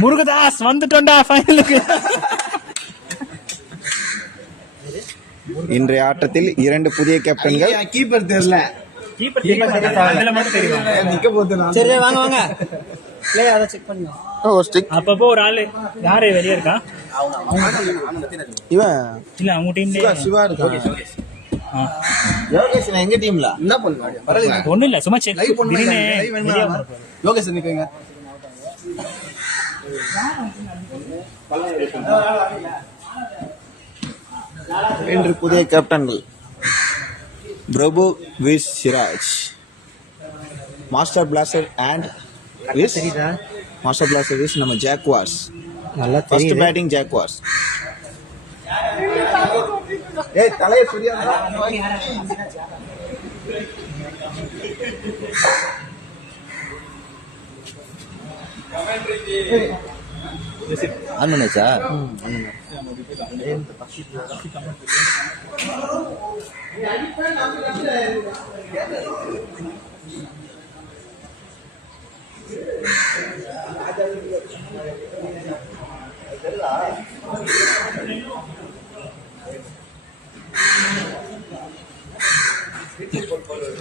முருகதாஸ் வந்துட்டோம்டா ஃபைனலுக்கு. இன்றைய ஆட்டத்தில் 2 புதிய கேப்டன்கள். கீப்பர் தெரியல. சரி வாங்க வாங்க ப்ளே அத செக் பண்ணுங்க. அப்பப்போ ஒரு ஆளு யாரு வெளிய இருக்கா? இவன் இல்ல அவங்க டீம்ல சிவா இருக்கா? யோகேஷ் எங்க டீம்ல என்ன பண்ணுவாங்க? ஒண்ணு இல்ல சும்மா செக் திடீர்னு யோகேஷ் நிக்கங்க. இன்று புதிய கேப்டன்கள் Prabhu with Siraj, master blaster and with master blaster with நம்ம ஜாக்வார்ஸ். நல்லா ஃபர்ஸ்ட் பேட்டிங் ஜாக்வார்ஸ். ஏய் தலைய சரியாடா. ஆன் பண்ணாச்சா?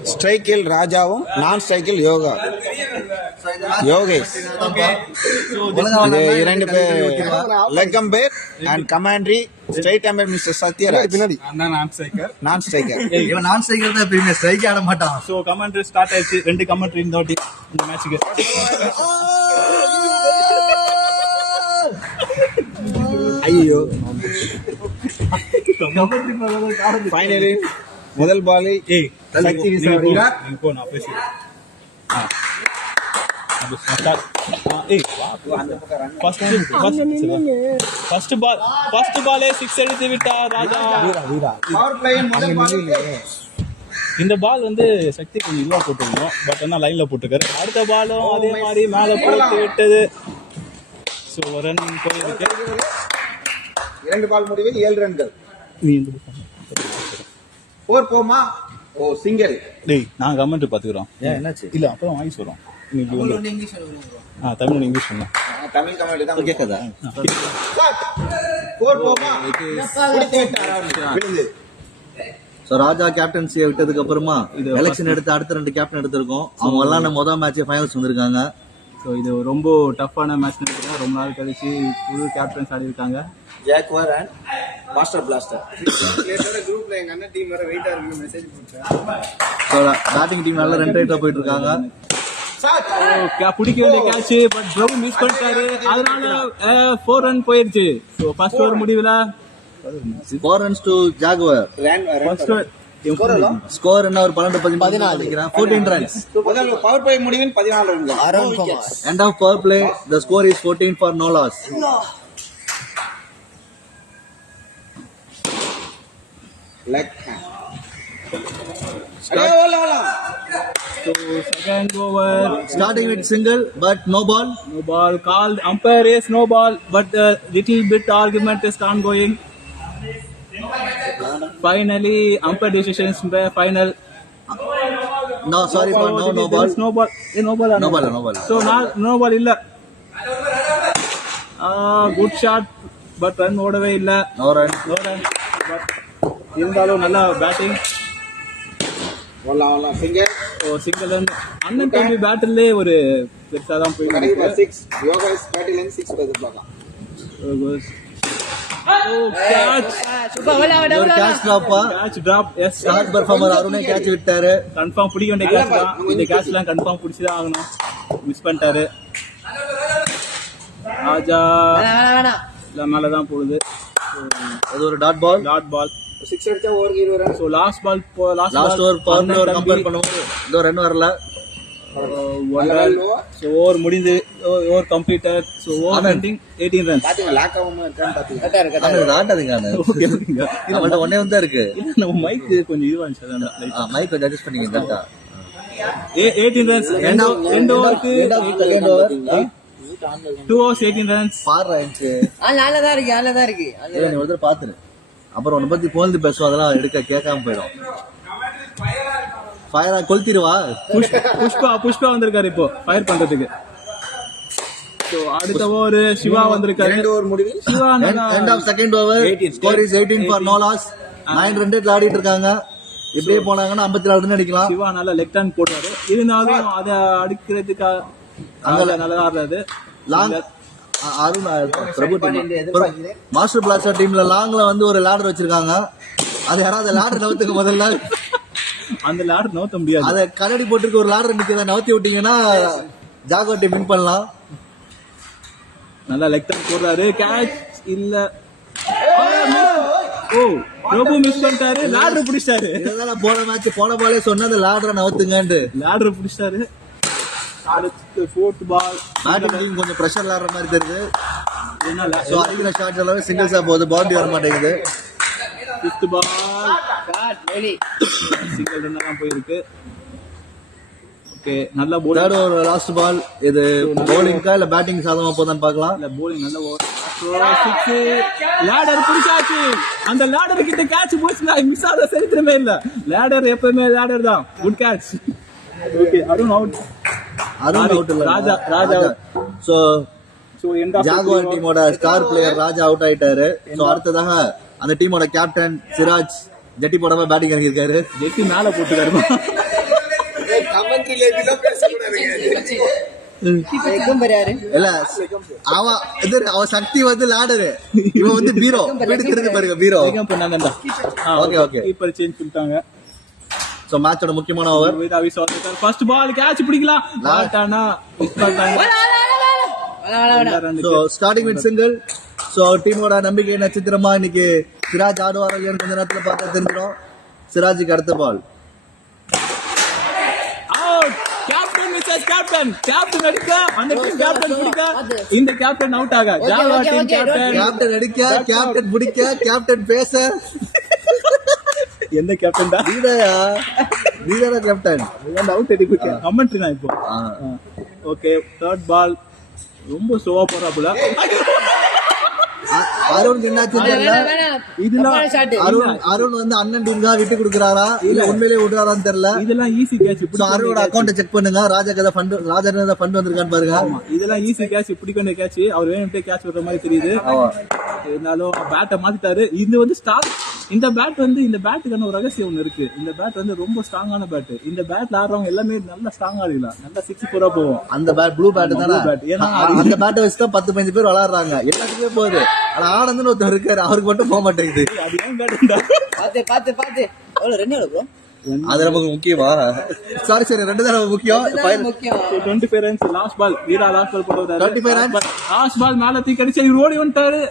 ஸ்ட்ரைக்கில் ராஜாவும் நான் ஸ்ட்ரைக்கில் யோகேஷ். இது 2 பேர் leg ampere and commentary. Straight ampere mister Sathyaraj. நான் ஸ்ட்ரைக்கர். இவன் நான் ஸ்ட்ரைக்கர் தான் எப்பயுமே ஸ்ட்ரைக் ஆட மாட்டான். சோ கமெண்ட்ரி ஸ்டார்ட் ஆயிடுச்சு. 2 கமெண்ட்ரி இந்த வாட்டி இந்த மேட்ச்க்கு. ஐயோ ஃபைனலி முதல் பாலை சக்தி விசாரிக்கிறார். இப்போ நான் பேசுறேன். ஃபர்ஸ்ட் பாலே 6 எடுத்து விட்டார் ராஜா. இந்த பால் வந்து சக்தி கொஞ்சம் இதுவா போட்டுருந்தோம், பட் ஆனால் லைன்ல போட்டுருக்காரு. அடுத்த பாலும் அதே மாதிரி மேல போட்டு விட்டது. ஸோ ரன் போயிருக்கு. 2 பால் முடிவில் 7 ரன்கள். 4 போமா? ஓ சிங்கிள். டேய் நான் கமெண்ட் பாத்துக்கிறோம். என்னாச்சு? இல்ல அப்புறம் வாய்ஸ் வரும். இன்னைக்கு வந்து தமிழ் இங்கிலீஷ் சொன்னா தமிழ் கமெண்ட் தான் கேட்காதா? 4 போமா? குடித்து விட்டார். விழுந்து. ஸோ ராஜா கேப்டன்சியை விட்டதுக்கு அப்புறமா எலெக்ஷன் எடுத்து அடுத்த 2 கேப்டன் எடுத்திருக்கோம். அவங்க எல்லாம் முதல் மேட்ச் ஃபைனல்ஸ் வந்திருக்காங்க. ஸோ இது ரொம்ப டஃப்பான மேட்ச் நினைக்கிறேன். ரொம்ப நாள் கழிச்சு புது கேப்டன்ஸ் ஆடி இருக்காங்க. Jaguar and master plaster. குரூப்ல எங்க அண்ணன் டீம் வேற வெயிட்டா இருக்கு மெசேஜ் போட்டேன். ஸோ பேட்டிங் டீம் நல்லா 2 ரைட்டா போயிட்டு இருக்காங்க. பிடிக்க வேண்டிய கேட்ச் பட் பிரபு மிஸ் பண்ணிட்டாரு. அதனால 4 ரன் போயிருச்சு. ஸோ ஃபர்ஸ்ட் ஓவர் முடிவுல 4 runs to Jaguar. First score என்ன ஒரு 12-14 14 runs. முதல் பவர் பிளே முடிவில் 14 ரன்கள். End of power play, the score is 14 for no loss. Left hand. So second over Starting with single but no ball. no ball called. Umpire is no ball, but little bit argument is ongoing. Finally umpire decisions final. No, sorry for no ball. No ball. No ball. No ball, no ball. So no ball illa. Good shot, but run ஓடவே இல்ல. No run. No run. But இருந்தாலும் நல்ல batting. வல்லா single. ஓ single run. அண்ணன் தம்பி பேட்டிலே ஒரு பெருசா தான் போயிருக்கு. 6 யோகேஷ் பேட்டில் 6 பதிப்பாங்க. catch drop. catch drop. Yes, Star performer அருணே கேட்ச் விட்டாரு. கன்ஃபார்ம் பிடிக்க வேண்டிய கேட்ச் தான். இந்த கேட்ச்லாம் கன்ஃபார்ம் பிடிச்சி தான் ஆகணும். மிஸ் பண்ணிட்டாரு. ராஜா இல்ல மேல தான் போகுது. அது ஒரு டாட் பால். 6 அடிச்சா ஓவருக்கு 20 run. So last ball last over power over compare பண்ணும்போது இந்த ரன் வரல. ஸோ ஓவர் முடிந்து over completed. So over ending 18 runs. பாத்தீங்க லாக் ஆகாம இருக்கான்னு பாத்தீங்க. அது ஆட்டாதீங்க. நம்மள்ட்ட ஒண்ணே வந்து இருக்கு. நம்ம மைக் கொஞ்சம் இதுவா இருந்துச்சு. மைக் கொஞ்சம் அட்ஜஸ்ட் பண்ணிங்க கரெக்ட்டா. 18 ரன்ஸ். எண்ட் ஓவருக்கு 2 hours 18 ரன்ஸ். பாரு ஆயிடுச்சு. ஆளா தான் இருக்கு. நீ ஒருத்தர் பாத்துரு. அப்புறம் உன்னை பத்தி போல்ந்து பேசுவோம், அதெல்லாம் எடுக்க கேட்காம போயிடும். ஃபயரா கொளுத்திடுவா. புஷ்பா வந்திருக்காரு இப்போ ஃபயர் பண்றதுக்கு. So, அடுத்த ஓவர் சிவா வந்திருக்காரு. Siva end of second over, score is 18 for no loss. 9 run ரேட்ல ஆடிட்டு இருக்காங்க. இப்படியே போனாங்கன்னா 54 ரன் அடிக்கலாம். சிவா நல்லா லெஃப்ட் ஹேண்ட் போட்டாரு. இருந்தாலும் அதை அடிக்கிறதுக்கு நல்லா ஆடுறாரு. லாங் அருண் பிரபு மாஸ்டர் பிளாஸ்டர் டீம்ல லாங்ல வந்து ஒரு லேடர் வச்சிருக்காங்க. அது யாராவது லேடர் நவுத்துக்கு முதல்ல அந்த லேடர் நவுத்த முடியாது. அதை கண்ணாடி போட்டுருக்கு ஒரு லேடர் நிக்கிறத நவுத்தி விட்டீங்கன்னா ஜாகோ டீம் வின் பண்ணலாம். நல்லா லெக் ஹேண்ட் போடுறாரு. கேட்ச் இல்ல. ஓ பிரபு மிஸ் பண்ணிட்டாரு. லேடர் பிடிச்சாரு. இதெல்லாம் போன மேட்ச் போன பாலே சொன்னா அந்த லேடரை நவுத்துங்கன்னு லேடர் பிடிச்சாரு. அடுத்து ஃபோர்த் பால். பேட்டிங் டீம் கொஞ்சம் பிரஷர் ஆடுற மாதிரி தெரியுது. என்ன சோ அடிக்கிற ஷாட்ஸ் எல்லாமே சிங்கிள்ஸா போகுது. பவுண்டரி வர மாட்டேங்குது. ஃபிஃப்த் பால் வெளி சிங்கிள் ரன் தான் போயிருக்கு. ஓகே நல்ல ball. Third over last ball. இது பவுலிங்கா இல்ல பேட்டிங் சாதகமா போதான்னு பார்க்கலாம். இல்ல bowling நல்ல ஓவர். லேடர் பிடிச்சாச்சு. அந்த லேடர் கிட்ட கேட்ச் போச்சுல. மிஸ் ஆத சரித்திரமே இல்ல. லேடர் எப்பவுமே லேடர் தான். Good catch. Okay Arun out. Arun out இல்ல. ராஜா சோ ஜாகுவார் டீமோட ஸ்டார் பிளேயர் ராஜா அவுட் ஆயிட்டாரு. சோ அடுத்ததாக அந்த டீமோட கேப்டன் சிராஜ் ஜெட்டி போடாம பேட்டிங் இறங்கியிருக்காரு. ஜெட்டி மேல போட்டுக்காரு. கமெண்ட்ரியில இதெல்லாம் பேசக்கூடாதுங்க. இல்ல அவன் சக்தி வந்து லேடரு, இவன் வந்து பீரோ. எடுத்துருக்கு பாருங்க பீரோ. ஓகே ஓகே கீப்பர் சேஞ்ச் பண்ணிட்டாங்க. சோ மேட்சோட முக்கியமான ஓவர். ஃபர்ஸ்ட் பால் கேட்ச் பிடிக்கலாம். ஆட்டானா so starting with single. So டீமோட நம்பிக்கை நட்சத்திரமா இன்னைக்கு சிராஜ் ஆடுவாரா இல்லையான்னு கொஞ்ச நேரத்துல பார்த்தா தெரிஞ்சிடும். சிராஜுக்கு அடுத்த ball. Captain Mrs captain. Captain அடிக்க அந்த டீம் கேப்டன் பிடிக்க இந்த கேப்டன் அவுட் ஆக. ஜாவா டீம் கேப்டன் அடிக்க, கேப்டன் பிடிக்க, கேப்டன் பேச. எந்த கேப்டன் தான்? நீதானா கேப்டன்? அவுட் அடிக்க கமெண்ட்ரி நான் இப்போ. ஓகே தேர்ட் பால் ரொம்ப ஸ்லோவா போறாப்புல. அருண் என்னாச்சு தெரியல. அருண் வந்து அண்ணன் டீம் தான் விட்டு கொடுக்குறாரா இல்ல உண்மையிலேயே விடுறாரான்னு தெரியல. இதெல்லாம் ஈஸி கேட்ச். அருணோட அக்கௌண்ட் செக் பண்ணுங்க. ராஜா ஃபண்ட் வந்திருக்கான்னு பாருங்க. இதெல்லாம் ஈஸி கேட்ச். பிடிக்கிற கேட்ச். அவர் வேணும்ட்டே கேட்ச் விடுற மாதிரி தெரியுது. இருந்தாலும் பேட்டை மாத்திட்டாரு. இது வந்து ஸ்டார். இந்த பேட் வந்து இந்த பேட்டுக்கான ஒரு ரகசியம் ஒண்ணு இருக்கு. இந்த பேட் வந்து ரொம்ப ஸ்ட்ராங்கான பேட். இந்த பேட்ல ஆடுறவங்க எல்லாமே நல்லா ஸ்ட்ராங்கா ஆடிக்கலாம். நல்லா 6-4 போவோம். அந்த பேட் ப்ளூ பேட் தானே. அந்த பேட்டை வச்சு தான் 10-15 பேர் விளையாடுறாங்க. எல்லாத்துக்குமே போகுது. ஆனா ஆனந்த்னு ஒருத்தர் இருக்காரு, அவருக்கு மட்டும் போக மாட்டேங்குது. அது ஏன் பேட்டுடா? பாத்து எவ்வளவு ரன் எவ்வளவு ப்ரோ? அது நமக்கு முக்கியமா? சரி ரெண்டு தடவை முக்கியம். 25 runs லாஸ்ட் பால். வீரா லாஸ்ட் பால் போடுறாரு. 25 runs லாஸ்ட் பால் மேல தூக்கி அடிச்சு இவர் ஓடி வந்துட்டாரு.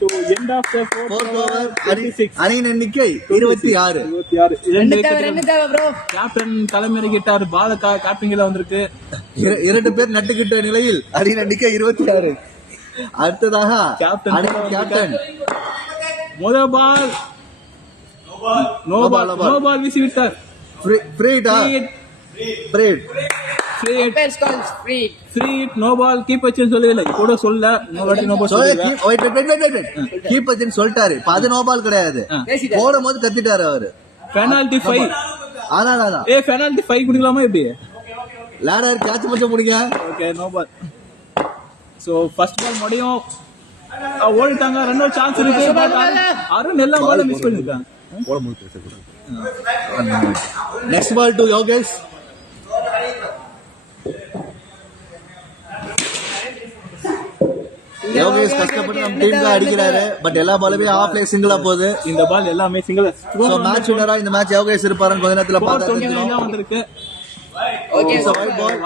So end of the fourth over 36. அணியின் எண்ணிக்கை 26. கேப்டன் தலைமையிட்டார். பால கேப்பிங்ல வந்திருக்கு. 2 பேர் நட்டுக்கிட்ட நிலையில் அணியின் எண்ணிக்கை 26. அடுத்ததாக கேப்டன் முதல் பால் நோ பால் வீசி விட்டார். நோ பால் கீப்பர் சேஞ்ச் சொல்லல. கூட சொல்ல நோ பால் கீப்பர் சேஞ்ச் சொல்லிட்டாரு. அது நோ பால் கிடையாது. போடும்போது கத்திட்டாரு அவரு. பெனால்டி 5. ஆனா பெனால்டி 5 குடிக்கலாமா எப்படி? லேடர் கேட்ச் மட்டும் முடிங்க. Okay no ball. So first ball முடியும். ஓடிட்டாங்க. ரன் அவுட் சான்ஸ் இருக்கு. அருண் எல்லா பாலும் மிஸ் பண்ணிருக்காங்க. Next ball to Yogesh. Yogesh கஷ்டப்பட்டு நம்ம டீமுக்கு அடிக்கிறாரு. பட் எல்லா பாலுமே ஆஃப் லைன் சிங்கிளா போகுது. இந்த பால் எல்லாமே சிங்கிள். சோ மேட்ச் வின்னரா இந்த மேட்ச் யோகேஷ் இருப்பாருன்னு கொஞ்ச நேரத்துல பார்த்தா தெரிஞ்சிடும். வந்திருக்கு. Okay so white ball.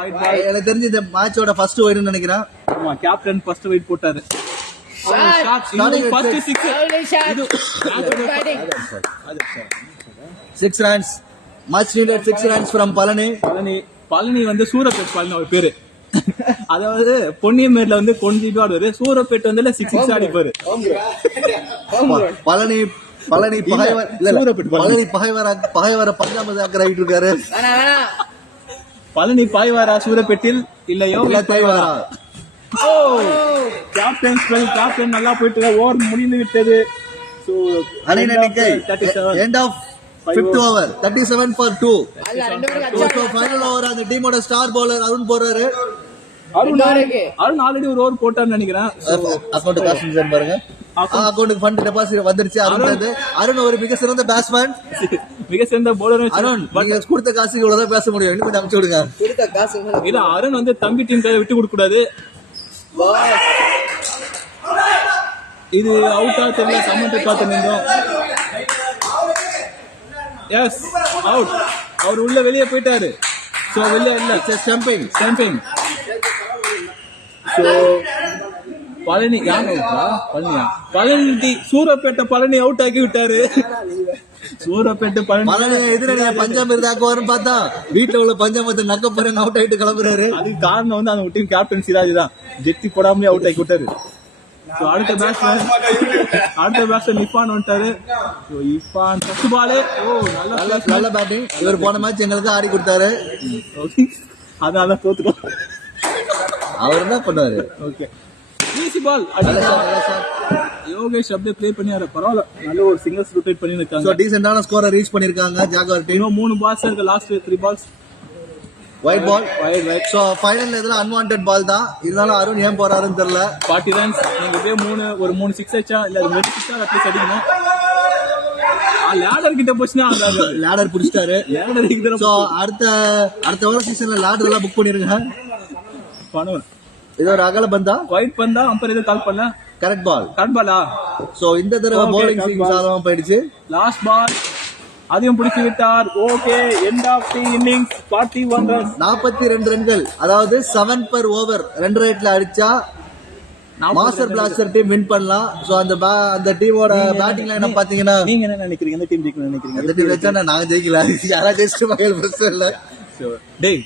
எனக்கு தெரிஞ்சு இந்த மேட்சோட ஃபர்ஸ்ட் ஒயிட்னு நினைக்கிறேன். ஆமா கேப்டன் ஃபர்ஸ்ட் ஒயிட் போட்டாரு. First 6 runs. Much needed 6 runs from Palani வந்து சூரப்பேட் பழனி அவர் பேரு. அதாவது பொன்னியமேட்ல வந்து கொஞ்சம் ஆடுவாரு. சூரப்பேட் வந்து 6 அடிப்பாரு. பழனி பகைவர பஞ்சாபத் ஆக்கிட்டு இருக்காரு. பழனி பாய்வாரா சூரப்பேட்டில் இல்லையோ பாய்வாரா? கேப்டன் நல்லா போயிட்டு ஓவர் முடிந்து விட்டது. அணியின் எண்ணிக்கை end of 5th over 37 for 2. So final over அந்த டீமோட ஸ்டார் பவுலர் அருண் போறாரு. அருண் ஆல்ரெடி ஒரு ஓவர் போட்டான்னு நினைக்கிறேன். அக்கௌண்ட் காசு பாருங்க. அக்கௌண்ட்டுக்கு ஃபண்ட் டெபாசிட் வந்துருச்சு. அருண் ஒரு மிக சிறந்த பேட்ஸ்மேன், மிக சிறந்த பவுலர். அருண் நீங்க கொடுத்த காசுக்கு இவ்வளவுதான் பேச முடியும். இன்னும் கொஞ்சம் அனுப்பிச்சு விடுங்க. கொடுத்த காசு இல்ல அருண் வந்து தம்பி டீம் கையில விட்டு கொடுக்க கூடாது. இது அவுட்டா தெரியல, கமெண்ட் பார்த்து நின்றோம். S out. அவர் உள்ள வெளியே போயிட்டாரு. சோ வெளியே இல்ல, ஸ்டம்பிங். சோ பழனி யாங்க அவுட்டா? பழனி சூரப்பேட்டை பழனி அவுட் ஆக்கி விட்டாரு. சூரப்பேட்டை பழனி எதிர பஞ்சாப் வரும் பார்த்தா வீட்டுல உள்ள பஞ்சாபத்தை நக்க போறேன் அவுட் ஆயிட்டு கிளம்புறாரு. அதுக்கு காரணம் வந்து அந்த டீம் கேப்டன் சிராஜ் தான். ஜெட்டி போடாமலே அவுட் ஆக்கி விட்டாரு. அடுத்த பேட்ஸ்மேன் இர்ஃபான் வந்துட்டாரு. Irfan first ball. நல்ல பேட்டிங். இவர் போன மேட்ச் எங்களுக்கு ஆடி கொடுத்தாரு. அதனால தோத்துட்டோம். அவர் என்ன பண்ணுவாரு? ஓகே ஈஸி பால். யோகேஷ் அப்படியே ப்ளே பண்ணி பரவாயில்ல, நல்ல ஒரு சிங்கிள்ஸ் ரொட்டேட் பண்ணி இருக்காங்க. சோ டீசென்ட்டான ஸ்கோரை ரீச் பண்ணிருக்காங்க ஜாகுவார் டீம். 3 பால்ஸ் இருக்கு, last 3 balls white ball. So final இதுல அன்வான்டட் பால் தான். இருந்தாலும் அருண் ஏன் போறாருன்னு தெரியல. 40 ரன்ஸ். நீங்க அப்படியே 3 6 அடிச்சா இல்ல 3 6 அட்லீஸ்ட் அடிக்கணும். லேடர் கிட்ட போச்சுனா லேடர் புடிச்சிட்டாரு. சோ அடுத்த வர சீசன்ல லேடர் எல்லாம் புக் பண்ணிருங்க. பண்ணுவேன். இது ஒரு அகல பந்தா, ஒயிட் பந்தா. அம்பர் எது கால் பண்ணல. கரெக்ட் பால். சோ இந்த தடவை bowling ஸ்விங் சாதமா போயிடுச்சு. லாஸ்ட் பால் அதையும் பிடிச்சு விட்டார். Okay end of the innings. 41 runs, 42 ரன்கள். அதாவது 7 per over 2 ரேட்ல அடிச்சா மாஸ்டர் பிளாஸ்டர் டீம் வின் பண்ணலாம். சோ அந்த டீமோட பேட்டிங் லைன் பாத்தீங்கன்னா நீங்க என்ன நினைக்கிறீங்க? இந்த டீம் ஜெயிக்கணும்னு நினைக்கிறீங்க? அந்த டீம் வச்சா நாங்க ஜெயிக்கல, யாரா ஜெயிச்சு மகள் பிரஸ் இல்ல. டேய்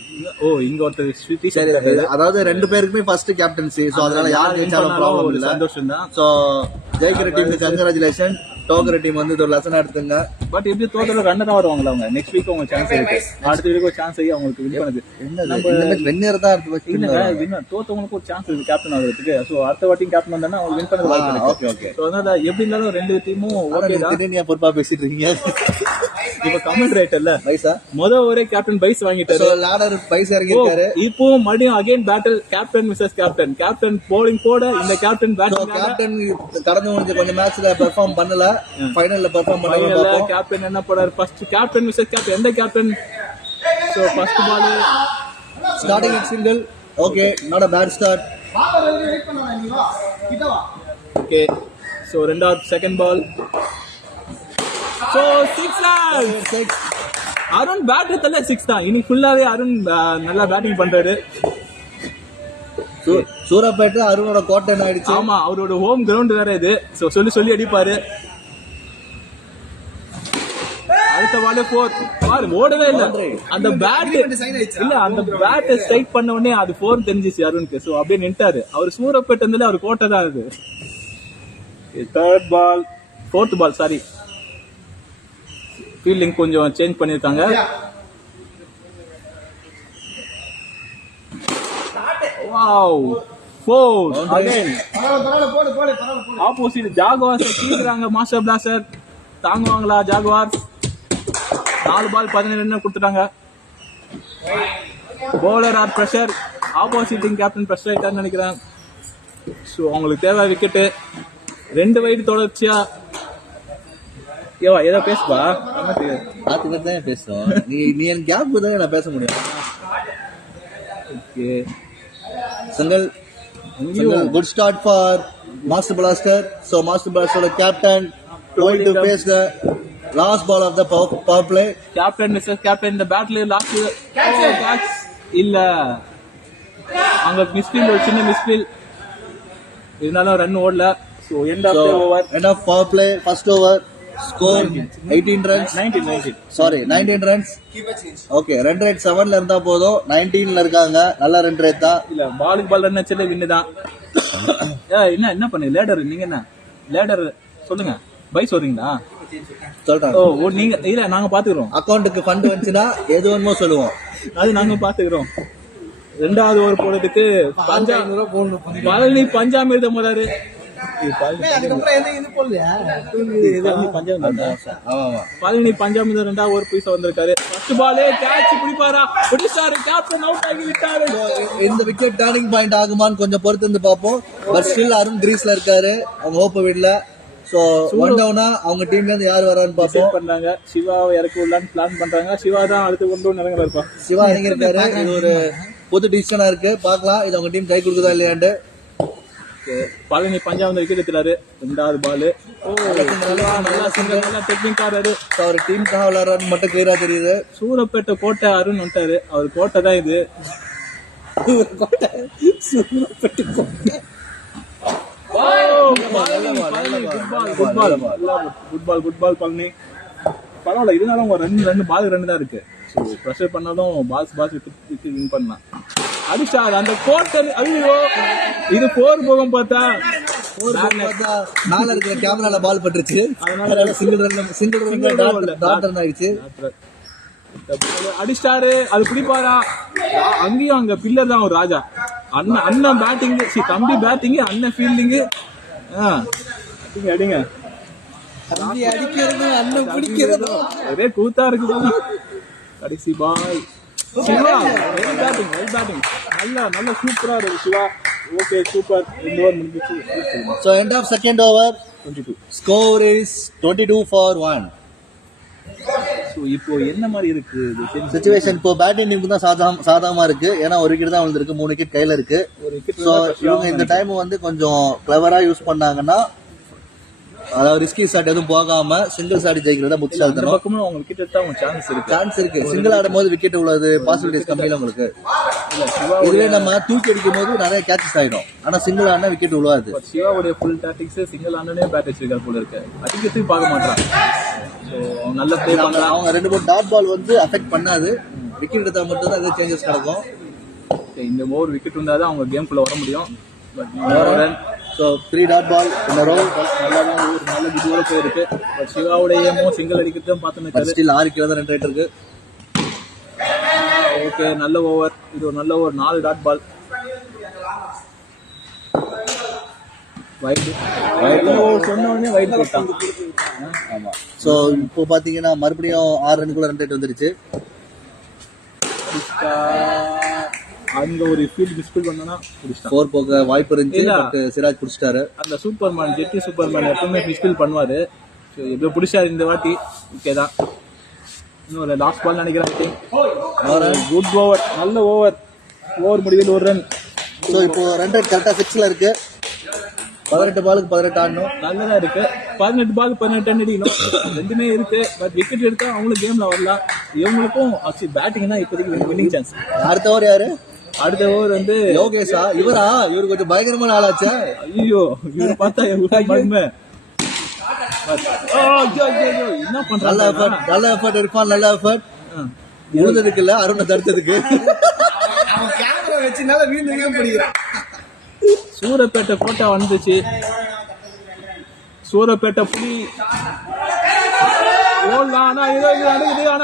இங்க ஒருத்தர் சரி, அதாவது 2 பேருக்குமே ஃபர்ஸ்ட் கேப்டன்சி. சோ அதனால யார் ஜெயிச்சாலும் ப்ராப்ளம் இல்ல. சந்தோஷம் தான். சோ ஜெயிக்கிற டீமுக்கு கங்க்ராச்சுலேஷன். தோக்குற டீம் வந்து ஒரு லெசன் எடுத்துங்க. பட் எப்படி தோத்தல ரன்னர் தான் வருவாங்களா அவங்க? நெக்ஸ்ட் வீக் அவங்க சான்ஸ் இருக்கு. அடுத்த வீக் ஒரு சான்ஸ் ஆகி அவங்களுக்கு வின் பண்ணது. என்னது வென்னர் தான் எடுத்து வச்சிருக்காங்க. தோத்தவங்களுக்கு ஒரு சான்ஸ் இருக்கு கேப்டன் ஆகிறதுக்கு. சோ அடுத்த வாட்டி கேப்டன் வந்தா அவங்க வின் பண்ணது வாய்ப்பு இருக்கு. Okay okay. சோ அதனால எப்படி இருந்தாலும் 2 டீமும் ஓகே தான். திடீர்னு பொறுப்பா பேசிட்டு இருக்கீங்க. இப்ப கமெண்ட் ரைட் இல்ல பைசா ஒரே கேப்டன் பைஸ் வாங்கிட்டாரு. லேடர் பைஸ் இறங்கி இருக்காரு. இப்போ மறுபடியும் அகைன் பேட்டில் கேப்டன் மிஸ்ஸஸ் கேப்டன் போலிங் போட இந்த கேப்டன் பேட்டிங். கேப்டன் கடந்து முடிஞ்ச கொஞ்சம் மேட்ச்ல பெர்ஃபார்ம் பண்ணல, ஃபைனல்ல பெர்ஃபார்ம் பண்ணல. பாப்போம் கேப்டன் என்ன போறாரு. ஃபர்ஸ்ட் கேப்டன் மிஸ்ஸஸ் கேப்டன் எந்த captain? So first ball starting with single. Okay, not a bad start. Okay so ரெண்டாவது second ball. So 6 runs. Arun பேட்டரி தள்ள 6 தான். இன்னைக்கு ஃபுல்லாவே அருண் நல்லா பேட்டிங் பண்றாரு. சூரப்பேட்டை அருணோட கோட்டை ஆயிடுச்சு. ஆமா, அவரோட ஹோம் கிரவுண்ட் வேற இது. சோ சொல்லி அடிப்பாரு. அடுத்த பால் 4 பால் ஓடவே இல்ல. அந்த பேட் இல்ல, அந்த பேட் ஸ்ட்ரைக் பண்ண உடனே அது 4 தெரிஞ்சிச்சு அருணுக்கு. சோ அப்படியே நின்ட்டாரு. அவர் சூரப்பேட்டை இருந்தாலே அவர் கோட்டை தான் அது. Third ball, fourth ball sorry, fielding கொஞ்சம் சேஞ்ச் பண்ணிருக்காங்க. Wow 4 again. ஆப்போசிட் ஜாகுவார்ஸ் கீக்குறாங்க. மாஸ்டர் பிளாஸ்டர் தாங்குவாங்களா ஜாகுவார்ஸ்? 4 பால் 17 ரன் கொடுத்துட்டாங்க. Bowler are pressure. Opposite captain pressure ஆயிட்டான்னு நினைக்கிறேன். ஸோ அவங்களுக்கு தேவை விக்கெட்டு. 2 வைடு தொடர்ச்சியா. ஏதோ பேசுப்பா. பார்த்துக்கிட்டு தான் பேசுறோம். நீ என் கேப் தான் நான் பேச முடியும். Okay single good start for master blaster. So master பிளாஸ்டரோட captain going to face the last ball of the power play. Captain Mrs. Captain இந்த பேட்ல லாஸ்ட் கேட்ச் இல்ல, அங்க மிஸ்ஃபீல்ட், ஒரு சின்ன மிஸ்ஃபீல்ட் இருந்தாலும் ரன் ஓடல. So end of over, end of power play, first over, score 18 runs. 19 runs. Okay, run rate 7ல இருந்தா போதும். 19ல இருக்காங்க. நல்ல ரன் ரேட் தான். இல்ல பாலுக்கு பால் ரன் அடிச்சல வின்னு தான். என்ன பண்ணு லேடர்? நீங்க என்ன லேடர் சொல்லுங்க. பைஸ் வரீங்களா? சொல்றேன். ஓ நீங்க இல்ல, நாங்க பாத்துக்கிறோம். அக்கவுண்ட்டுக்கு ஃபண்ட் வந்துச்சுன்னா எது வேணுமோ சொல்லுவோம். அது நாங்க பாத்துக்கிறோம். 2வது ஓவர் போடுறதுக்கு பழனி பஞ்சாமிர்தம் போறாரு. அதுக்கப்புறம் எந்த இது போடலையா? பழனி பஞ்சாப் ரெண்டாவது ஒரு பீஸ் வந்திருக்காரு. ஃபர்ஸ்ட் பாலே கேட்ச் பிடிப்பாரா, பிடிச்சாரு, கேப்டன் அவுட் ஆகி விட்டாரு. இந்த விக்கெட் டர்னிங் பாயிண்ட் ஆகுமான்னு கொஞ்சம் பொறுத்து இருந்து பார்ப்போம். பட் ஸ்டில் அருண் கிரீஸ்ல இருக்காரு, அவங்க ஹோப்ப விடல. சோ ஒன் டவுனா அவங்க டீம்ல இருந்து யார் வரான்னு பார்ப்போம். பண்றாங்க, சிவாவை இறக்கி விடலான்னு பிளான் பண்றாங்க. சிவா தான் அடுத்து கொண்டு வந்து இறங்க இருப்பா. சிவா இறங்கி இருக்காரு. இது ஒரு பொது டிசிஷனா இருக்கு, பார்க்கலாம் இது அவங்க டீம் கை கொடுக்குதா இல்லையாண்டு. பழனி பஞ்சாப் விக்கெட் எடுத்துறாரு. ரெண்டாவது பால் நல்லா டெக்னிக்காரரு. அவர் டீமுக்காக விளையாடுறாரு மட்டும் கிளியரா தெரியுது. சூரப்பேட்டை கோட்டை அருண் வந்துட்டாரு. அவர் கோட்டை தான் இது. Good ball Palani. பரவாயில்ல, இருந்தாலும் அவங்க ரெண்டு பால் தான் இருக்கு. ப்ரெஷர் பண்ணாலும் பால்ஸ் வின் பண்ணலாம். அடிச்சாரு அந்த கோட்டை. ஐயோ, இது 4 போகும் பார்த்தா மேல இருக்கிற கேமரால பால் பட்டுருச்சு. அதனால சிங்கிள் ரன் ஆயிடுச்சு. அடிச்சாரு, அது பிடிப்பாரா? அங்கேயும் அங்க பில்லர் தான் ஒரு ராஜா. அண்ணன் பேட்டிங், தம்பி பேட்டிங், அண்ணன் ஃபீல்டிங். அடிங்க அடிக்கிறது அண்ணன் பிடிக்கிறது ஒரே கூத்தா இருக்கு. கடைசி பால் சிவா, வெல் பேட்டிங். நல்ல சூப்பரா இருக்கு சிவா. Okay, super. இந்த ஓவர் முடிஞ்சிச்சு. So end of second over, 22. Score is 22 for 1. So இப்போ என்ன மாதிரி இருக்கு சிச்சுவேஷன்? இப்போ பேட்டிங் டீமுக்கு தான் சாதகமா இருக்கு. ஏன்னா ஒரு விக்கெட் தான் வந்திருக்கு, 3 விக்கெட் கையில இருக்கு. ஸோ இவங்க இந்த டைம் வந்து கொஞ்சம் கிளவரா யூஸ் பண்ணாங்கன்னா, அதாவது ரிஸ்கி ஷாட் எதுவும் போகாம சிங்கிள் ஷாட் ஜெயிக்கிறதா புத்திசாலித்தனம். பக்கமும் அவங்க விக்கெட் எடுத்தா அவங்க சான்ஸ் இருக்கு. சிங்கிள் ஆடும் போது விக்கெட் உள்ளது பாசிபிலிட்டிஸ் கம்மியில உங்களுக்கு. இதுவே நம்ம தூக்கி அடிக்கும் போது நிறைய கேட்சஸ் ஆயிடும். ஆனா சிங்கிள் ஆனா விக்கெட் உள்ளாது. சிவாவுடைய ஃபுல் டாக்டிக்ஸ் சிங்கிள் ஆனே பேட் வச்சிருக்காரு போல இருக்கு. அதிகத்தையும் பார்க்க மாட்டாங்க. நல்ல பிளே பண்றாங்க. அவங்க 2 டாட் பால் வந்து அஃபெக்ட் பண்ணாது. விக்கெட் எடுத்தா மட்டும் தான் அது சேஞ்சஸ் நடக்கும். இந்த ஓவர் விக்கெட் வந்தாதான் அவங்க கேம் குள்ள வர முடியும். ஸோ 3 டாட் பால் இந்த ரோ நல்ல குட் ஓவர் போயிருக்கு. பட் சிவாவுடைய சிங்கிள் அடிக்கிறதும் பார்த்தோம். ஸ்டில் 6 கிலோ தான் 2 ரைட் இருக்கு. ஓகே, நல்ல ஓவர். இது ஒரு நல்ல ஓவர். 4 dot ball. சொன்ன உடனே வைட் போட்டான். ஆமா. ஸோ இப்போ பாத்தீங்கன்னா மறுபடியும் 6 ரன்னுக்குள்ள 2 ரைட் வந்துருச்சு. அங்க ஒரு ஃபீல்ட் மிஸ்பில் பண்ணனா 4 போக வாய்ப்பு இருந்துச்சு. பட் சிராஜ் புடிச்சிட்டாரு. அந்த சூப்பர்மேன், ஜெட்டி சூப்பர்மேன் எப்பவுமே மிஸ்பில் பண்ணுவாரு. எப்படியோ பிடிச்சாரு இந்த வாட்டி. ஓகே தான். இன்னொரு லாஸ்ட் பால் நினைக்கிறேன். குட் ஓவர், நல்ல ஓவர். ஓவர் முடிவில் 1 ரன். ஸோ இப்போ 2 ரன் கரெக்டா 6ல இருக்கு. 18 பாலுக்கு 18 ஆடணும். நல்லதா இருக்கு. 18 பால் 18 ரன் அடிக்கணும். ரெண்டுமே இருக்கு. பட் விக்கெட் எடுத்தா அவங்களும் கேம்ல வரலாம். இவங்களுக்கும் பேட்டிங்னா இப்போதைக்கு வின்னிங் சான்ஸ். அடுத்த ஓவர் யாரு? அடுத்த ஓவர் வந்து யோகேஷா? இவரு கொஞ்சம் பயங்கரமான ஆளாச்சா? ஐயோ, இவரை பார்த்தா என்ன பண்றாங்க? நல்ல எஃபர்ட் இருப்பான். நல்ல எஃபர்ட். உழுந்ததுக்கு இல்ல, அருணை தடுத்ததுக்கு. கேமரா வச்சுனால வீழ்ந்து பிடிக்கிறான். சூரப்பேட்டை கோட்டை வந்துச்சு. சூரப்பேட்டை புலி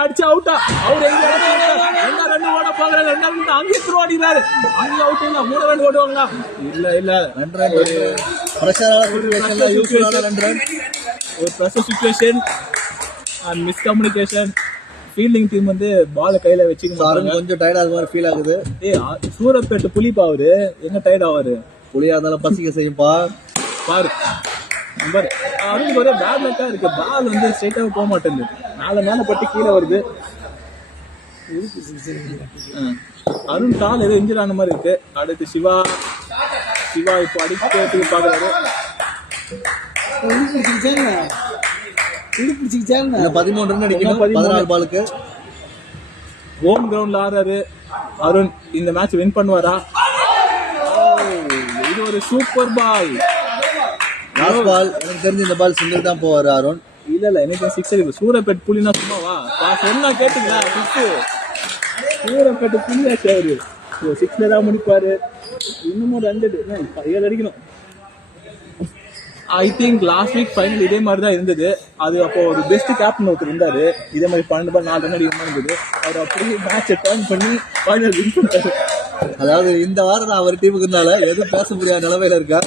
அடிச்சு அவுட்டா. அவர் என்ன ரன் ஓட போகிறாரு? அங்கே ஓடிறாரு. அங்கே அவுட் இல்ல, 3 ரன் ஓடுவாங்களா? இல்ல 2 ரன். ஒரு pressure situation and miscommunication. Fielding team வந்து பால கையில வச்சுக்கணும். கொஞ்சம் டயர்டா இருக்க மாதிரி ஃபீல் ஆகுது. சூரப்பேட்டை புலிப்பா அவரு. எங்க டயர்ட் ஆவாரு? புலியா இருந்தாலும் பசிக்க செய்யும்பா. பாரு அவருக்கு ஒரே பேட் லக்கா இருக்கு. பால் வந்து ஸ்ட்ரைட்டாக போக மாட்டேங்குது. மேல பட்டு கீழே வருது. அருண் கால் ஏதோ இன்ஜர் ஆன மாதிரி இருக்கு. அடுத்து சிவா இப்போ அடிக்கிறதுக்கு பாக்குறாரு. 13 ரன் அடிக்கணும் 14 பாலுக்கு. ஹோம் கிரவுண்ட்ல ஆடுறாரு அருண். இந்த மேட்ச் வின் பண்ணுவாரா? இது ஒரு சூப்பர் பால். Last ball. எனக்கு தெரிஞ்சு இந்த பால் சிங்கிள் தான் போவாரு அருண். இல்ல எனக்கு 6 இருக்கு. சூரப்பேட் புலினா சும்மாவா? சொன்னா கேட்டுங்களா? 6 சூரப்பேட் புலியாச்சு அவரு. 6ல தான் முடிப்பாரு. இன்னமும் 7 அடிக்கணும். I think last week final இதே மாதிரி தான் இருந்தது. அது அப்போ ஒரு பெஸ்ட் கேப்டன் ஒருத்தர் இருந்தாரு. இதே மாதிரி 12 பால் 4 ரன் அடிக்கிற மாதிரி இருந்தது. அவர் அப்படியே மேட்சை டர்ன் பண்ணி ஃபைனல் வின் பண்ணிட்டாரு. அதாவது இந்த வாரம் நான் அவர் டீமுக்கு இருந்தால எதுவும் பேச முடியாத நிலைமையில இருக்கா.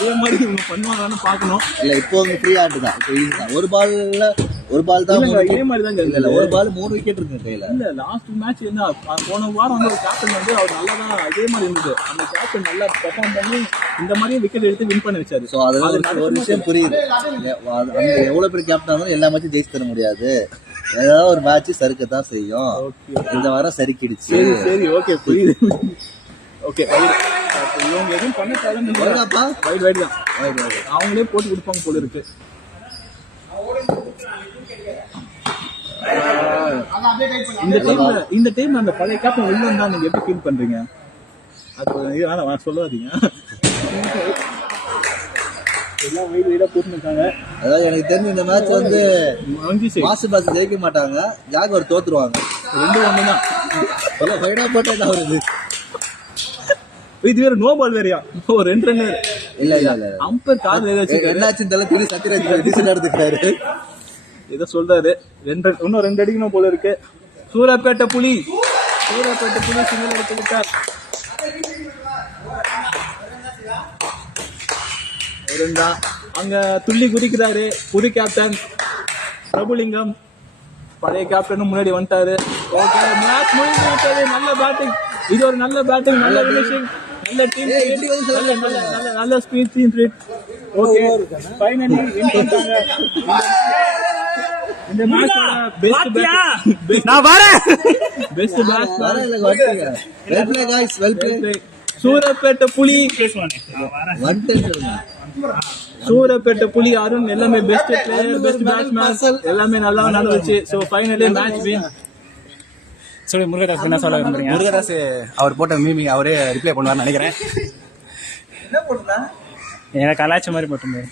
அதே மாதிரி இவங்க பண்ணுவாங்கன்னு பாக்கணும். இல்ல இப்போ வந்து ஃப்ரீ ஆட்டு தான். இப்போ easy தான். ஒரு பால் தான் இதே மாதிரி தான் இல்ல ஒரு பால் 3 விக்கெட் இருக்கு கையில. இல்ல லாஸ்ட் மேட்ச் என்ன போன வாரம் வந்து ஒரு கேப்டன் வந்து அவர் நல்லா தான் அதே மாதிரி இருந்தது. அந்த கேப்டன் நல்லா பெர்ஃபார்ம் பண்ணி இந்த மாதிரி விக்கெட் எடுத்து வின் பண்ண வச்சாரு. சோ அதனால ஒரு விஷயம் புரியுது. அந்த எவ்வளவு பெரிய கேப்டன் ஆனாலும் எல்லா மேட்சும் ஜெயிச்சு தர முடியாது. ஏதாவது ஒரு மேட்ச் சறுக்கத்தான் செய்யும். இந்த வாரம் சறுக்கிடுச்சு. சரி ஓகே புரியுது. ஓகே இவங்க எதுவும் பண்ண தேவையில்லை. வைட் தான் அவங்களே போட்டு கொடுப்பாங்க போல இருக்கு. இந்த டைம் அந்த பழைய கேப்டன் உள்ள இருந்தா நீங்க எப்படி ஃபீல் பண்றீங்க? அது சொல்லாதீங்க. எல்லாம் வைடா போட்டுருக்காங்க. அதாவது எனக்கு தெரிஞ்ச இந்த மேட்ச் வந்து மாசு பாஸ் ஜெயிக்க மாட்டாங்க, ஜாகுவார் தோத்துருவாங்க. 2-1 தான். வைடா போட்டா என்ன வருது? இது வேற நோ பால் வேறையா? 2 ரன். இல்ல அம்பர் கால் என்னாச்சுன்னு தெரியல. துணி சத்யராஜ் டிசிஷன் எடுத்துக்கிறாரு. இதை சொல்றாரு. இன்னும் 2 அடிக்கணும் போல இருக்கு. சூரப்பேட்டை புலி சிங்கிள் எடுத்துக்கிட்டார். அங்க துள்ளி குதிக்கிறாரு புது கேப்டன் பிரபுலிங்கம். பழைய கேப்டனும் முன்னாடி வந்துட்டாரு. ஓகே மேட்ச் முடிஞ்சு விட்டது. நல்ல பேட்டிங். இது ஒரு நல்ல பேட்டிங், நல்ல ஃபினிஷிங், நல்ல டீம், நல்ல speed team treat. Okay finally win பண்ணிட்டாங்க. இந்த மேட்சோட பெஸ்ட் சூரப்பேட்டை புலி சூரப்பேட்டை புலி அருண் எல்லாமே பெஸ்ட் பிளேயர், பெஸ்ட் பேட்ஸ்மேன் எல்லாமே நல்லா நடந்துச்சு. So finally match win. சொல்லி முருகதாஸ் என்ன சொல்ல விரும்புறீங்க? முருகதாஸ் அவர் போட்ட மீமிங் அவரே ரிப்ளை பண்ணுவார்னு நினைக்கிறேன். எனக்கு கலாச்சார மாதிரி போட்டிருந்தாரு.